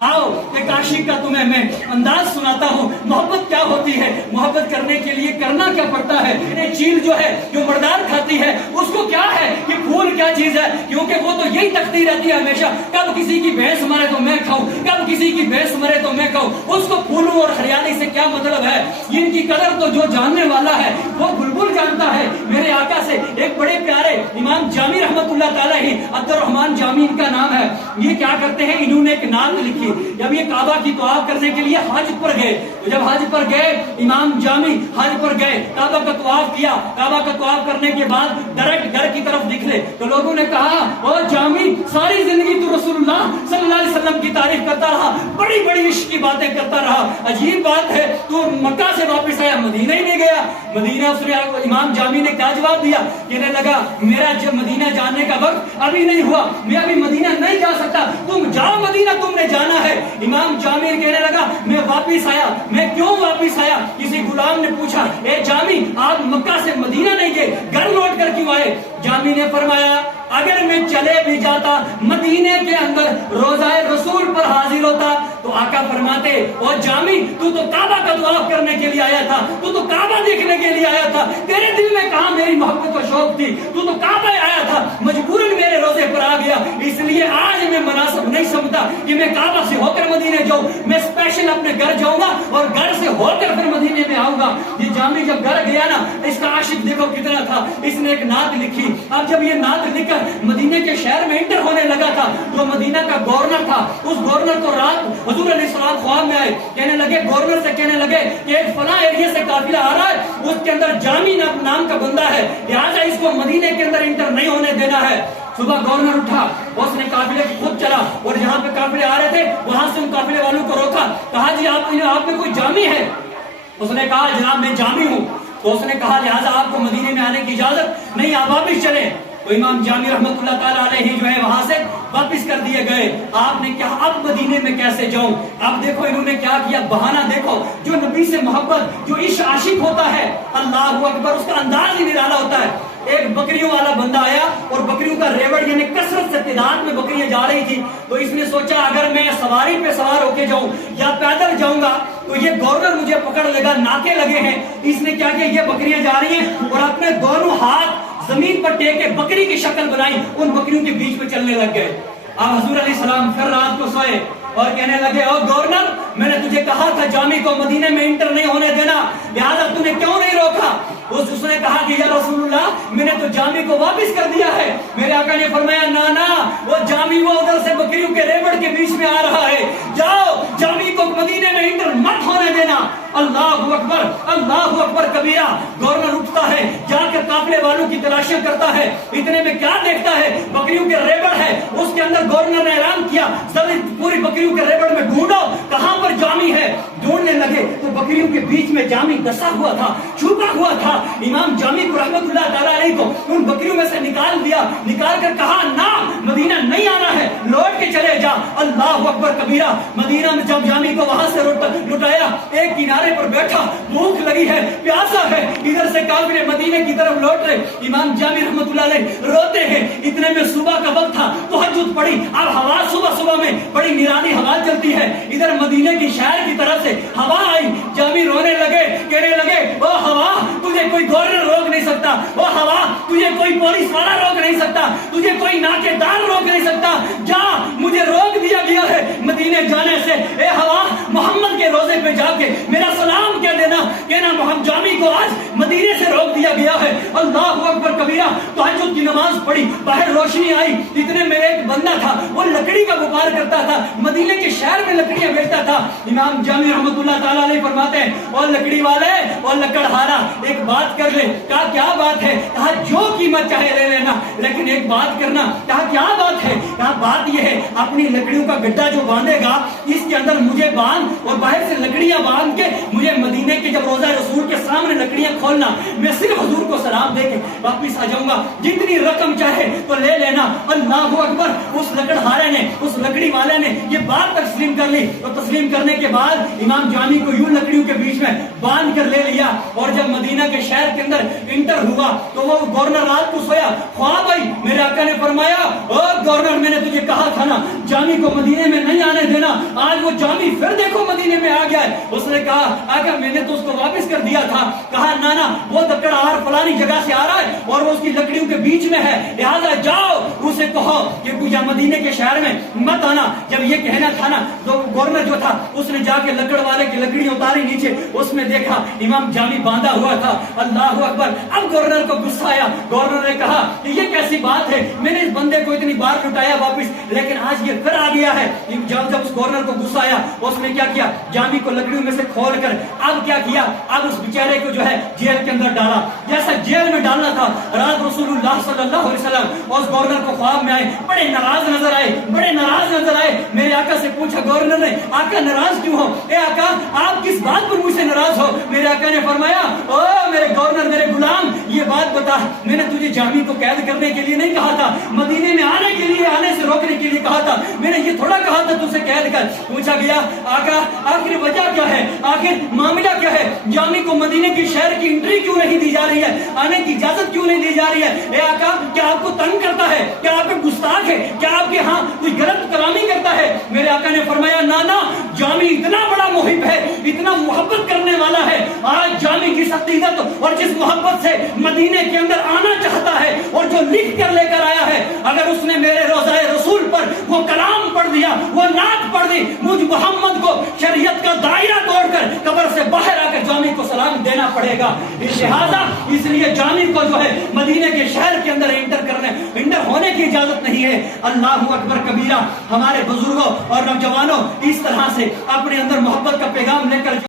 आओ एक आशिक का तुम्हें मैं अंदाज सुनाता हूँ, मोहब्बत क्या होती है, मोहब्बत करने के लिए करना क्या पड़ता है। ये चील जो है जो मर्दार खाती है उसको क्या है कि फूल क्या चीज है, क्योंकि वो तो यही तकती रहती है हमेशा, कब किसी की भैंस मरे तो मैं खाऊं, कब किसी की भैंस मरे तो मैं खाऊं। उसको फूलों और हरियाली से क्या मतलब है। इनकी कदर तो जो जानने वाला है वो बुलबुल जानता है। मेरे आका से एक बड़े प्यारे इमाम जामी रहमतुल्लाह ताला ही अब्दुर्रहमान जामी इनका नाम है। ये क्या करते हैं, इन्होंने एक नात लिखी। जब ये काबा की तवाफ करने के लिए हज पर गए, तो जब हज पर गए इमाम जामी हज पर गए, काबा का तवाफ किया, काबा का तवाफ करने के बाद डायरेक्ट घर की तरफ निकले तो लोगों ने कहा ओ जामी सारी जिंदगी तू रसूलुल्लाह सल्लल्लाहु अलैहि वसल्लम की तारीफ करता रहा, बड़ी बड़ी इश्क की बातें करता रहा, अजीब बात है तू मक्का से वापस आया मदीना ही नहीं गया। मदीना उसने इमाम जामी ने क्या जवाब दिया, कहने लगा मेरा जब मदीना जाने का वक्त अभी नहीं हुआ, मैं अभी मदीना नहीं जा सकता, तुम जाओ मदीना, तुमने जाना है। इमाम जामी कहने लगा मैं वापिस आया, मैं क्यों वापिस आया। किसी गुलाम ने पूछा ए जामी आप मक्का से मदीना नहीं गए, घर लौट कर क्यों आए। जामी ने फरमाया अगर मैं चले भी जाता मदीने के अंदर रोजाए रसूल पर हाजिर होता तो आका फरमाते ओ जामी तू तो काबा का तवाफ करने के लिए आया था, तू तो काबा देखने के लिए आया था, तेरे दिल में कहां मेरी मोहब्बत का शौक थी, तू तो काबा आया था, मजबूरन मेरे रोजे पर आ गया, इसलिए आज मैं मुनासिब नहीं समझता कि मैं काबा से होकर मदीने जाऊं, मैं स्पेशल अपने घर जाऊंगा और घर से होकर फिर मदीने में आऊंगा। ये जामी जब घर गया ना, इसका आशिक देखो कितना था, इसने एक नात लिखी। अब जब ये नात लिखकर मदीने के शहर में इंटर होने लगा था, जो मदीना का गवर्नर था, उस गवर्नर को रात हुजूर अलैहिस्सलाम ख्वाब में आए, कहने लगे गवर्नर से कहने लगे कि एक फला एरिया से काफिला आ रहा है, उसके अंदर जामी नाम का बंदा है, लिहाजा इसको मदीने के अंदर इंटर नहीं होने देना है। सुबह गवर्नर उठा, उसने काफिले की खुद चला और जहाँ पे काफिले आ रहे थे वहां से उन काफिले वालों को रोका, कहा जी आप में कोई जामी है। उसने कहा जनाब मैं जामी हूँ। तो उसने कहा लिहाजा आपको मदीने में आने की इजाजत नहीं, आप वापिस चले। तो इमाम जामी रहमतुल्लाह ताला अलैहि जो है वहां से वापिस कर दिए गए। आपने क्या अब मदीने में कैसे जाऊं। अब देखो इन्होंने क्या किया, बहाना देखो, जो नबी से मोहब्बत, जो इश्क आशिक होता है, अल्लाहु अकबर, उसका अंदाज ही निराला होता है। एक बकरियों वाला बंदा आया और बकरियों का रेवड़ यानी कसरत से तादाद में बकरियां जा रही थी, तो इसने सोचा अगर मैं सवारी पे सवार होके जाऊं या पैदल जाऊंगा तो ये गवर्नर मुझे पकड़ लेगा, नाके लगे हैं। इसने क्या किया, ये बकरियां जा रही हैं और अपने दोनों हाथ जमीन पर टेक के बकरी की शक्ल बनाई, उन बकरियों के बीच में चलने लग गए। अब हुजूर अलैहिस्सलाम फिर रात को सोए और कहने लगे ओ गवर्नर मैंने तुझे कहा था जामी को मदीने में इंटर नहीं होने देना, लिहाजा तूने क्यों नहीं रोका। उसने कहा कि या रसूलुल्लाह मैंने तो जामी को वापस कर दिया है। मेरे आका ने फरमाया ना ना, वो जामी वो उधर से बकरियों के रेवड़ के बीच में आ रहा है, जाओ जामी को मदीने में इंटर मत होने देना। अल्लाहु अकबर, अल्लाहु अकबर कबीरा। गवर्नर उठता है, जाकर काफिले वालों की तलाशियां करता है, इतने में क्या देखता है, बकरियों के रेवड़ है, उसके अंदर गवर्नर ने ऐलान किया पूरी बकरियों के रेवड़ में ढूंढो कहां पर जामी है। ढूंढने लगे तो बकरियों के बीच में जामी दसा हुआ था, छुपा हुआ था। इमाम जामी को रहमतुल्लाह ताला अलैहि को उन बकरियों में से निकाल दिया, निकाल कर कहा ना मदीना नहीं आना है, लौट के चले जा। अल्लाहु अकबर कबीरा। मदीना में जब जामी को वहां से लुटाया, एक किनारे पर बैठा, भूख लगी है, प्यासा है, इधर से काफिले मदीने की तरफ लौट रहे। इमाम जामी रहमतुल्लाह अलैहि रोते हैं। इतने में सुबह का वक्त था, तहज्जुद पड़ी। अब हवा सुबह सुबह में बड़ी निराली हवा चलती है, इधर मदीने की शहर की तरफ से हवा आई। जामी रोने लगे, कहने लगे ओ हवा तुझे कोई गवर्नर रोक नहीं सकता, ओ हवा तुझे कोई पुलिस वाला रोक नहीं सकता, तुझे कोई नाकेदार रोक नहीं सकता, जा मुझे रोक दिया गया है मदीने जाने से। ए हवा मोहम्मद के रोजे पे जाके मेरा सलाम कह देना, कहना मोहम्मद जामी को आज मदीने से रोक दिया गया है। अल्लाहु अकबर कबीरा। तहज्जुद की नमाज पढ़ी, बाहर रोशनी आई, इतने में एक बंदा था, वो लकड़ी का व्यापार करता था, मदीने के शहर में लकड़ियां बेचता था। इमाम जामी रहमतुल्लाह ताला अलैहि फरमाते हैं और लकड़ी वाले और लकड़हारा एक बात कर ले। कहा क्या बात है। कहा जो कीमत चाहे ले लेना, लेकिन एक बात करना। कहा क्या बात है। कहा बात यह है अपनी लकड़ियों का गड्ढा जो बांधेगा इसके अंदर मुझे बांध और बाहर سے لکڑیاں باندھ کے مجھے مدینے کے جب روزہ رسول کے سامنے لکڑیاں کھولنا، میں صرف حضور کو سلام دے کے واپس آ جاؤں گا، جتنی رقم چاہے تو لے لینا۔ اللہ اکبر۔ اس لکڑہارے نے، اس لکڑی والے نے یہ بات تسلیم کر لی، اور تسلیم کرنے کے بعد امام جامی کو یوں لکڑیوں کے بیچ میں باندھ کر لے لیا، اور جب مدینہ کے شہر کے اندر انٹر ہوا تو وہ گورنر رات کو سویا، خواب آئی، میرے آقا نے فرمایا او گورنر، میں نے تجھے کہا تھا نا جامی کو مدینے میں نہیں آنے دینا، آج وہ جامی پھر دیکھو مدینے میں آ گیا ہے۔ اس نے کہا آقا میں نے تو اس کو واپس کر دیا تھا۔ کہا نانا وہ لکڑہار فلانی جگہ سے آ رہا ہے اور وہ اس کی لکڑیوں کے بیچ میں ہے، لہذا جاؤ اسے کہو کہ یا مدینے کے شہر میں مت آنا۔ جب یہ کہنا تھا نا تو گورنر جو تھا اس نے جا کے لکڑ والے کی لکڑی اتاری نیچے، اس میں دیکھا امام جامی باندھا ہوا تھا۔ اللہ اکبر۔ اب گورنر کو غصہ آیا، گورنر نے کہا کہ یہ کیسی بات ہے، میں نے اس بندے کو اتنی بار لٹایا واپس، لیکن آج یہ پھر آ گیا ہے۔ جب اس گورنر کو غصہ آیا اس نے کیا کیا، جامی کو لکڑیوں میں سے کھول کر اب کیا کیا، اب اس بیچارے کو جو ہے جیل کے اندر ڈالا، جیسا جیل میں ڈالنا تھا۔ رات رسول اللہ صلی اللہ علیہ وسلم اور اس گورنر کو خواب میں آئے، بڑے ناراض نظر آئے، بڑے ناراض نظر آئے۔ میرے آقا سے پوچھا گورنر نے، آقا ناراض کیوں ہو؟ اے آقا آپ کس بات پر مجھ سے ناراض ہو؟ میرے آقا نے فرمایا او میرے گورنر، میرے غلام، یہ بات بتا، میں نے تجھے جامی کو قید کرنے کے لیے نہیں کہا تھا، مدینے میں آنے کے لیے، آنے سے روکنے کے لیے کہا تھا، میں نے یہ تھوڑا کہا تھا تجھے قید کر۔ پوچھا گیا آقا آخر وجہ کیا ہے، آخر معاملہ کیا ہے، جامی کو مدینے کی شہر کی انٹری کیوں نہیں دی جا رہی ہے، آنے کی اجازت کیوں نہیں دی جا رہی ہے؟ اے آقا کیا آپ کو تنگ کرتا ہے، کیا آپ کو گستاخ ہے، کیا آپ کے ہاں کوئی غلط کلامی کرتا ہے؟ میرے آقا نے فرمایا نانا جامی اتنا بڑا محب ہے، اتنا محبت کرنے والا ہے، آج جامی جس عقیدت اور جس محبت سے مدینے کے اندر آنا چاہتا ہے اور جو لکھ کر لے کر آیا ہے، اگر اس نے میرے روضہ رسول پر وہ کلام پڑھ دیا، وہ نعت پڑھ دی، مجھ محمد کو شریعت کا دائرہ توڑ کر قبر سے باہر آ کر جامی کو سلام دینا پڑے گا۔ لہذا اس لیے جامی کو جو ہے مدینے کے شہر کے اندر انٹر ہونے کی اجازت نہیں ہے۔ اللہ اکبر کبیرہ۔ ہمارے بزرگوں اور نوجوانوں اس طرح سے اپنے اندر محبت کا پیغام لے کر